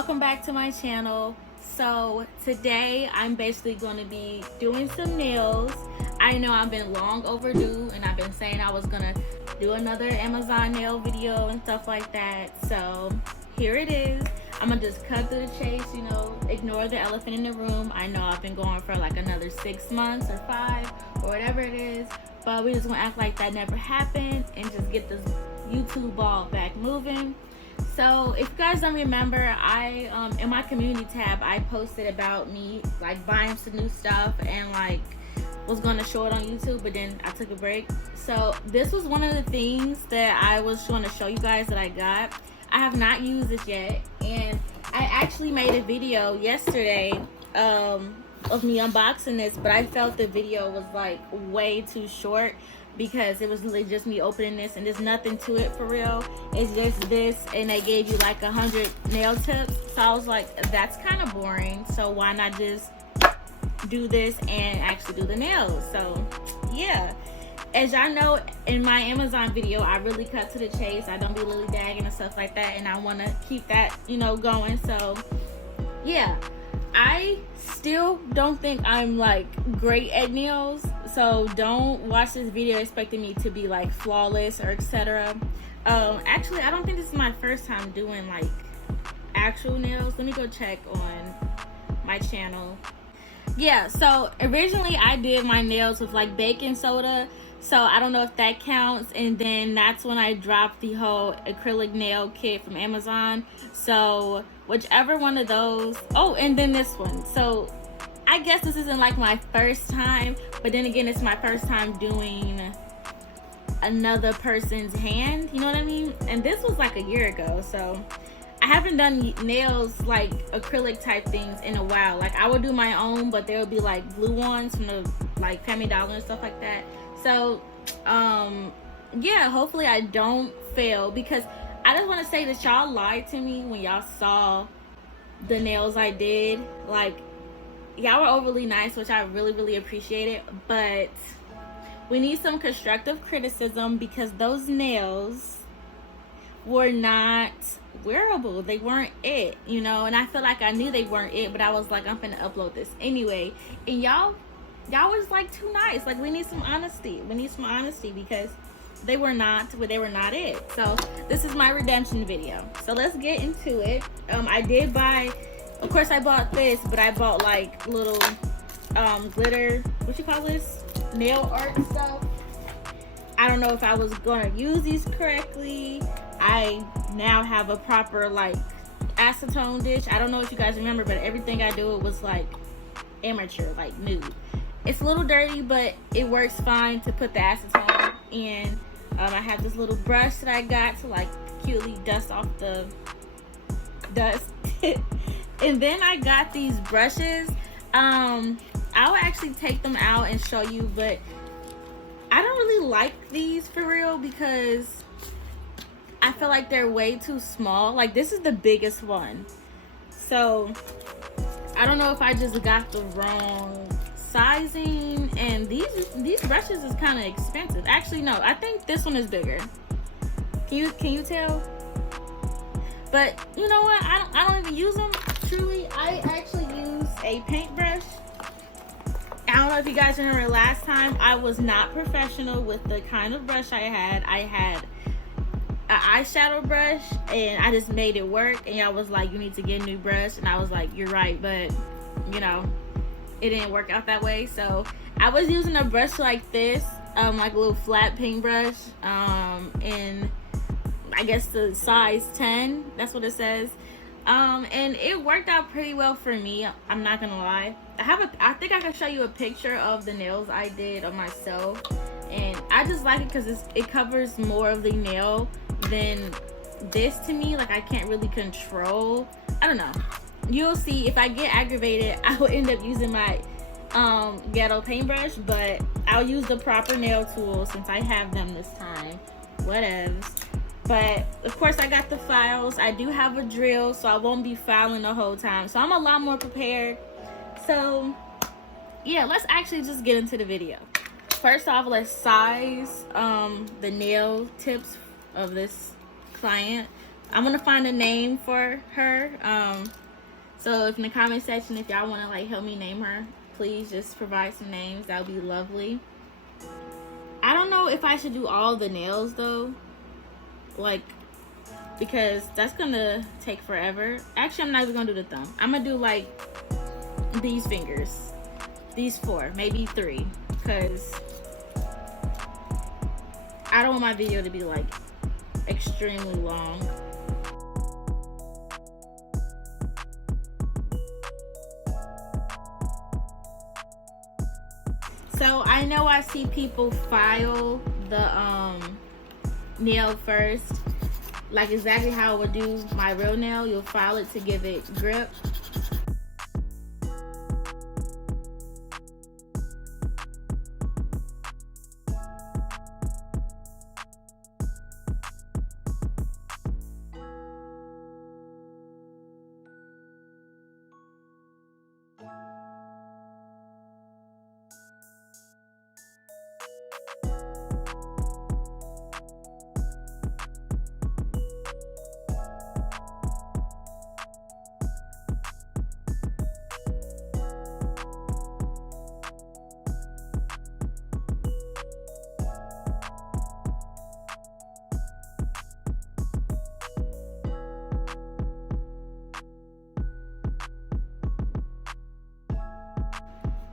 welcome back to my channel. So today I'm basically going to be doing some nails. I know I've been long overdue and I've been saying I was going to do another Amazon nail video and stuff like that. So here it is. I'm going to just cut through the chase, you know, ignore the elephant in the room. I know I've been going for like another 6 months or 5 or whatever it is, but we're just going to act like that never happened and just get this YouTube ball back moving. So if you guys don't remember, I in my community tab I posted about me like buying some new stuff and like was going to show it on YouTube, but then I took a break. So this was one of the things that I was going to show you guys that I got. I have not used this yet, and I actually made a video yesterday of me unboxing this, but I felt the video was like way too short because it was literally just me opening this and there's nothing to it for real. It's just this, and they gave you like 100 nail tips. So I was like, that's kind of boring, so why not just do this and actually do the nails? So yeah, as y'all know, in my Amazon video I really cut to the chase. I don't be lily-dagging and stuff like that, and I want to keep that, you know, going. So yeah, I still don't think I'm like great at nails, so don't watch this video expecting me to be like flawless or etc. Actually, I don't think this is my first time doing like actual nails. Let me go check on my channel. Yeah, so originally I did my nails with like baking soda, so I don't know if that counts. And then that's when I dropped the whole acrylic nail kit from Amazon. So whichever one of those. Oh, and then this one. So I guess this isn't like my first time, but then again, it's my first time doing another person's hand, you know what I mean? And this was like a year ago, so I haven't done nails like acrylic type things in a while. Like I would do my own, but there would be like glue ones from the like Family Dollar and stuff like that. So yeah, hopefully I don't fail, because I just want to say that y'all lied to me when y'all saw the nails I did. Like, y'all were overly nice, which I really appreciate it, but we need some constructive criticism because those nails were not wearable. They weren't it, you know. And I feel like I knew they weren't it, but I was like, I'm finna upload this anyway. And y'all was like too nice. Like, we need some honesty. We need some honesty because they were not it. So this is my redemption video. So let's get into it. I did buy, of course I bought this, but I bought like little glitter, what you call this, nail art stuff. I don't know if I was gonna use these correctly. I now have a proper like acetone dish. I don't know if you guys remember, but everything I do, it was like amateur, like nude. It's a little dirty, but it works fine to put the acetone in. I have this little brush that I got to like cutely dust off the dust. And then I got these brushes. I'll actually take them out and show you, but I don't really like these for real because I feel like they're way too small. Like, this is the biggest one, so I don't know if I just got the wrong sizing. And these brushes is kind of expensive. Actually, no, I think this one is bigger. Can you tell? But you know what? I don't even use them. Truly, I actually use a paintbrush. I don't know if you guys remember last time, I was not professional with the kind of brush I had. I had an eyeshadow brush and I just made it work, and y'all was like, you need to get a new brush, and I was like, you're right, but you know, it didn't work out that way. So I was using a brush like this, like a little flat paintbrush, in I guess the size 10, that's what it says. And it worked out pretty well for me, I'm not gonna lie. I think I can show you a picture of the nails I did on myself, and I just like it because it covers more of the nail than this to me. Like, I can't really control, I don't know, you'll see. If I get aggravated, I will end up using my ghetto paintbrush, but I'll use the proper nail tools since I have them this time. Whatevs. But of course I got the files. I do have a drill, so I won't be filing the whole time, so I'm a lot more prepared. So yeah, let's actually just get into the video. First off, let's size the nail tips of this client I'm gonna find a name for her. So if in the comment section, if y'all wanna like help me name her, please just provide some names. That would be lovely. I don't know if I should do all the nails though, like, because that's gonna take forever. Actually, I'm not even gonna do the thumb. I'm gonna do like these fingers, these 4, maybe 3, because I don't want my video to be like extremely long. So I know I see people file the nail first, like exactly how I would do my real nail. You'll file it to give it grip.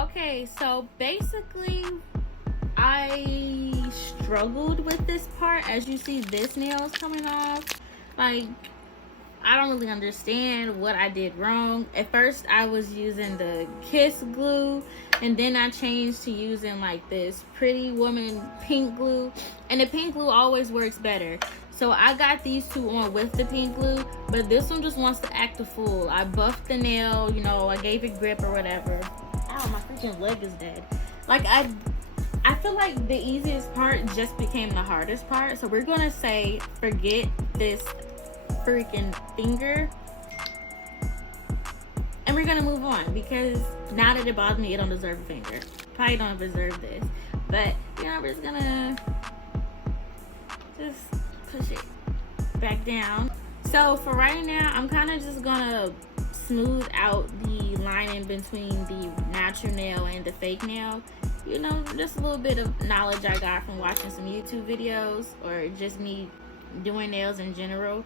Okay, so basically I struggled with this part. As you see, this nail is coming off. Like, I don't really understand what I did wrong. At first I was using the Kiss glue, and then I changed to using like this Pretty Woman pink glue, and the pink glue always works better. So I got these 2 on with the pink glue, but this one just wants to act a fool. I buffed the nail, you know, I gave it grip or whatever. Ow, my freaking leg is dead. Like, I feel like the easiest part just became the hardest part. So we're gonna say forget this freaking finger, and we're gonna move on, because now that it bothers me, it don't deserve a finger. Probably don't deserve this, but you know, we're just gonna just push it back down. So for right now, I'm kind of just gonna smooth out the lining between the natural nail and the fake nail. You know, just a little bit of knowledge I got from watching some YouTube videos, or just me doing nails in general.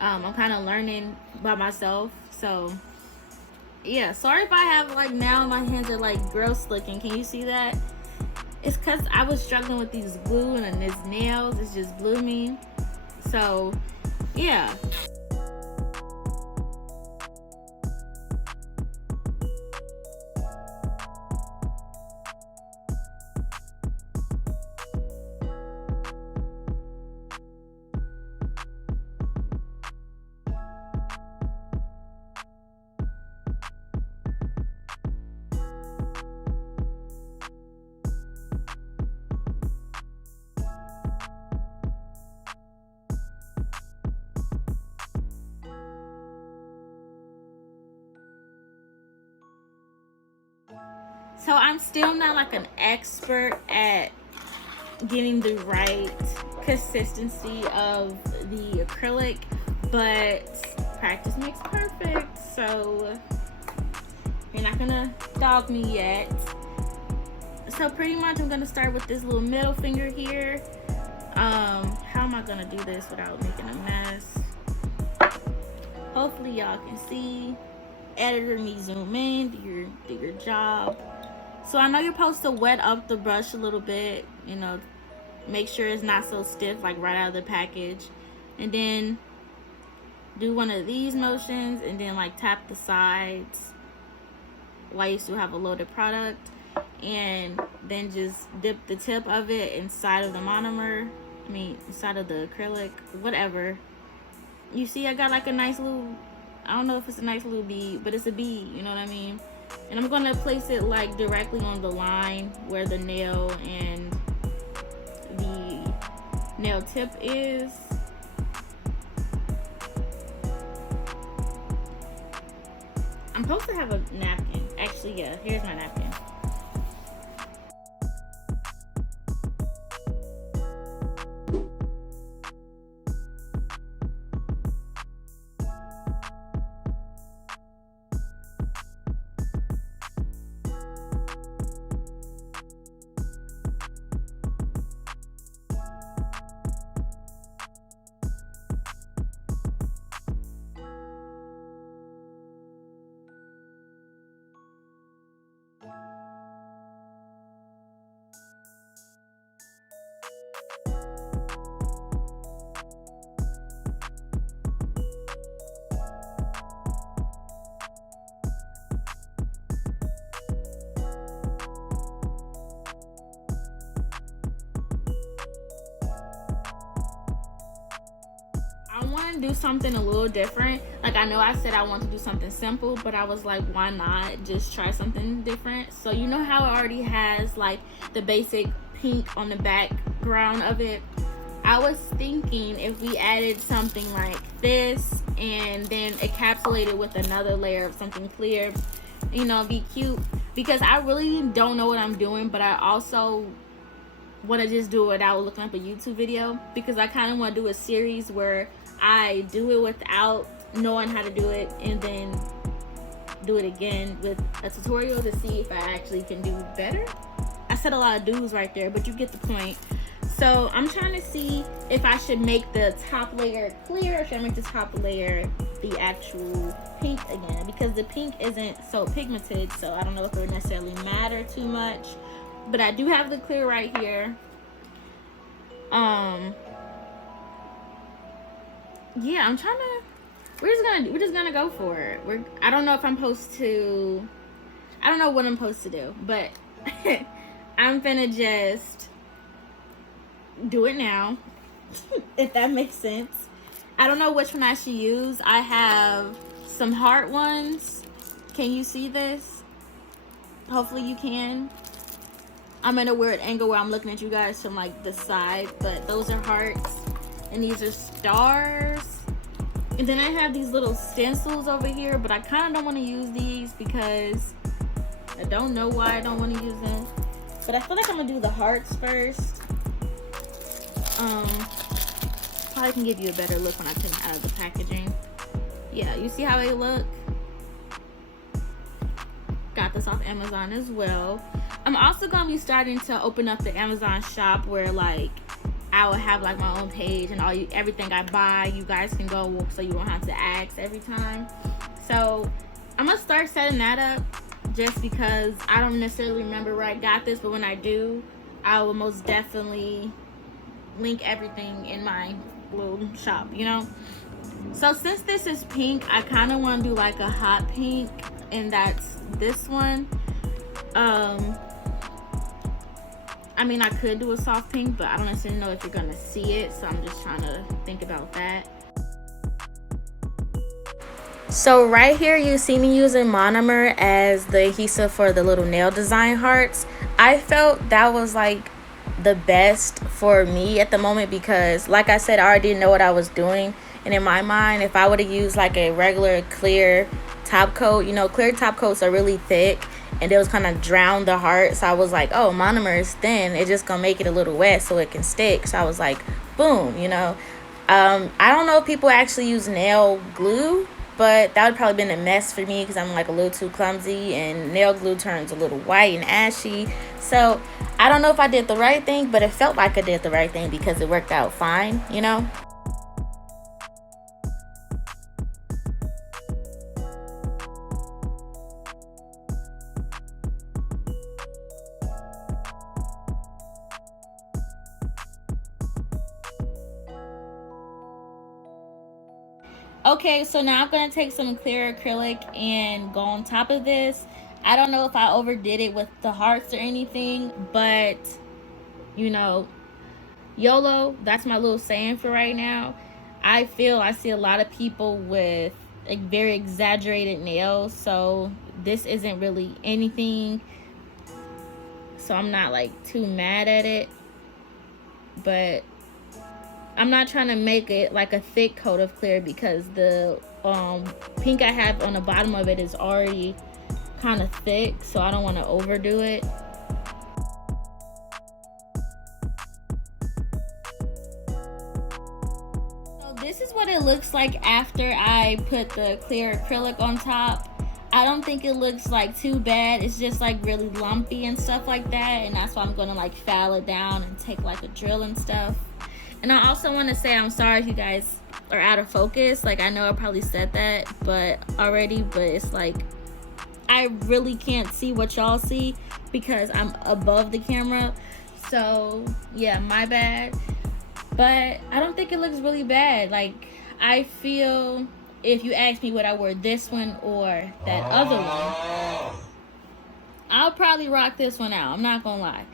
I'm kind of learning by myself. So yeah, sorry if I have like, now my hands are like gross looking. Can you see that? It's because I was struggling with these glue, and then these nails, it's just blew me. So yeah. So I'm still not like an expert at getting the right consistency of the acrylic, but practice makes perfect. So you're not gonna dog me yet. So pretty much I'm gonna start with this little middle finger here. How am I gonna do this without making a mess? Hopefully y'all can see. Editor, me zoom in, do your job. So I know you're supposed to wet up the brush a little bit, you know, make sure it's not so stiff like right out of the package, and then do one of these motions, and then like tap the sides while you still have a loaded product, and then just dip the tip of it inside of the monomer, inside of the acrylic, whatever. You see I got like a nice little, I don't know if it's a nice little bead, but it's a bead, you know what I mean? And I'm gonna place it like directly on the line where the nail and the nail tip is. I'm supposed to have a napkin. Actually, yeah, here's my napkin. to do something a little different. Like, I know I said I want to do something simple, but I was like, why not just try something different? So you know how it already has like the basic pink on the background of it? I was thinking if we added something like this and then encapsulate it with another layer of something clear, you know, be cute. Because I really don't know what I'm doing, but I also want to just do it without looking up a YouTube video, because I kind of want to do a series where I do it without knowing how to do it and then do it again with a tutorial to see if I actually can do better. I said a lot of do's right there, but you get the point. So I'm trying to see if I should make the top layer clear or should I make the top layer the actual pink again, because the pink isn't so pigmented, so I don't know if it would necessarily matter too much. But I do have the clear right here. Yeah, I'm trying to, we're just gonna go for it. I don't know if I'm supposed to, I don't know what I'm supposed to do, but I'm finna just do it now. If that makes sense. I don't know which one I should use. I have some heart ones. Can you see this? Hopefully you can. I'm in a weird angle where I'm looking at you guys from like the side, but those are hearts and these are stars. And then I have these little stencils over here, but I kind of don't want to use these because I don't know why I don't want to use them. But I feel like I'm gonna do the hearts first. Probably can give you a better look when I take them out of the packaging. Yeah, you see how they look? Got this off Amazon as well. I'm also gonna be starting to open up the Amazon shop where like I will have like my own page and everything I buy, you guys can go, so you won't have to ask every time. So I'm gonna start setting that up just because I don't necessarily remember where I got this, but when I do, I will most definitely link everything in my little shop, you know. So since this is pink, I kind of want to do like a hot pink, and that's this one. I mean, I could do a soft pink, but I don't necessarily know if you're gonna see it, so I'm just trying to think about that. So right here you see me using monomer as the adhesive for the little nail design hearts. I felt that was like the best for me at the moment because, like I said, I already didn't know what I was doing, and in my mind, if I would have used like a regular clear top coat, you know, clear top coats are really thick and it was kind of drown the heart, so I was like, oh, monomer is thin, it's just gonna make it a little wet so it can stick. So I was like, boom, you know. I don't know if people actually use nail glue, but that would probably been a mess for me because I'm like a little too clumsy and nail glue turns a little white and ashy. So I don't know if I did the right thing, but it felt like I did the right thing because it worked out fine, you know. Okay, so now I'm going to take some clear acrylic and go on top of this. I don't know if I overdid it with the hearts or anything, but, you know, YOLO, that's my little saying for right now. I see a lot of people with like very exaggerated nails, so this isn't really anything. So I'm not like too mad at it, but I'm not trying to make it like a thick coat of clear because the pink I have on the bottom of it is already kind of thick, so I don't want to overdo it. So this is what it looks like after I put the clear acrylic on top. I don't think it looks like too bad. It's just like really lumpy and stuff like that, and that's why I'm gonna like file it down and take like a drill and stuff. And I also want to say I'm sorry if you guys are out of focus. Like, I know I probably said that but it's like I really can't see what y'all see because I'm above the camera. So yeah, my bad. But I don't think it looks really bad. Like, I feel if you ask me would I wear this one or that other one, I'll probably rock this one out. I'm not gonna lie.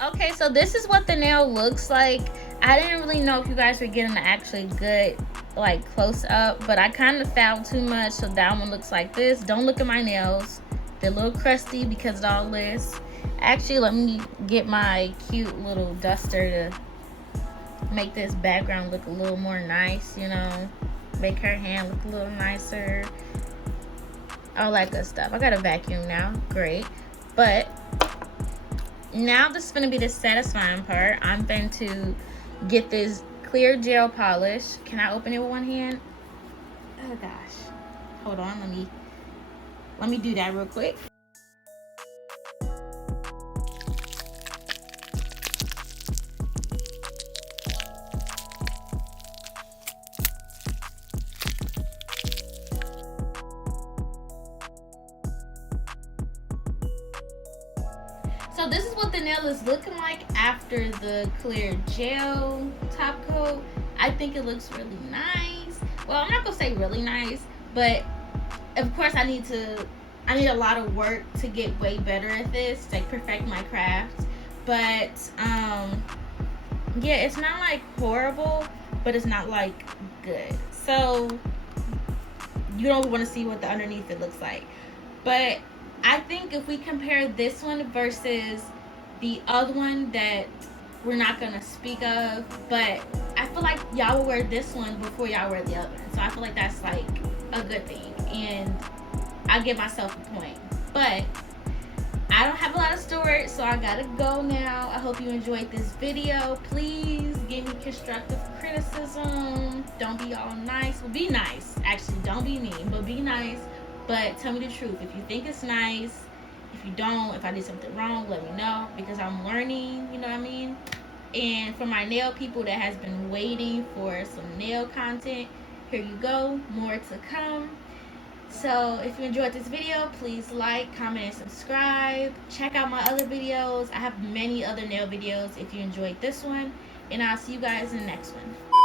Okay, so this is what the nail looks like. I didn't really know if you guys were getting an actually good like close up, but I kind of fouled too much, so that one looks like this. Don't look at my nails. They're a little crusty because of all this. Actually, let me get my cute little duster to make this background look a little more nice, you know. Make her hand look a little nicer. All that good stuff. I got a vacuum now. Great. But now this is going to be the satisfying part. I'm going to get this clear gel polish. Can I open it with one hand? Oh gosh. Hold on. Let me do that real quick. So this is what the nail is looking like after the clear gel top coat. I think it looks really nice. Well, I'm not gonna say really nice, but of course I need a lot of work to get way better at this, like perfect my craft. But yeah, it's not like horrible, but it's not like good. So you don't want to see what the underneath it looks like. But I think if we compare this one versus the other one that we're not gonna speak of, but I feel like y'all will wear this one before y'all wear the other one. So I feel like that's like a good thing, and I give myself a point. But I don't have a lot of storage, so I gotta go now. I hope you enjoyed this video. Please give me constructive criticism. Don't be all nice. Well, be nice. Actually, don't be mean, but be nice. But tell me the truth. If you think it's nice, if you don't, if I did something wrong, let me know, because I'm learning, you know what I mean? And for my nail people that has been waiting for some nail content, here you go, more to come. So if you enjoyed this video, please like, comment, and subscribe. Check out my other videos. I have many other nail videos if you enjoyed this one. And I'll see you guys in the next one.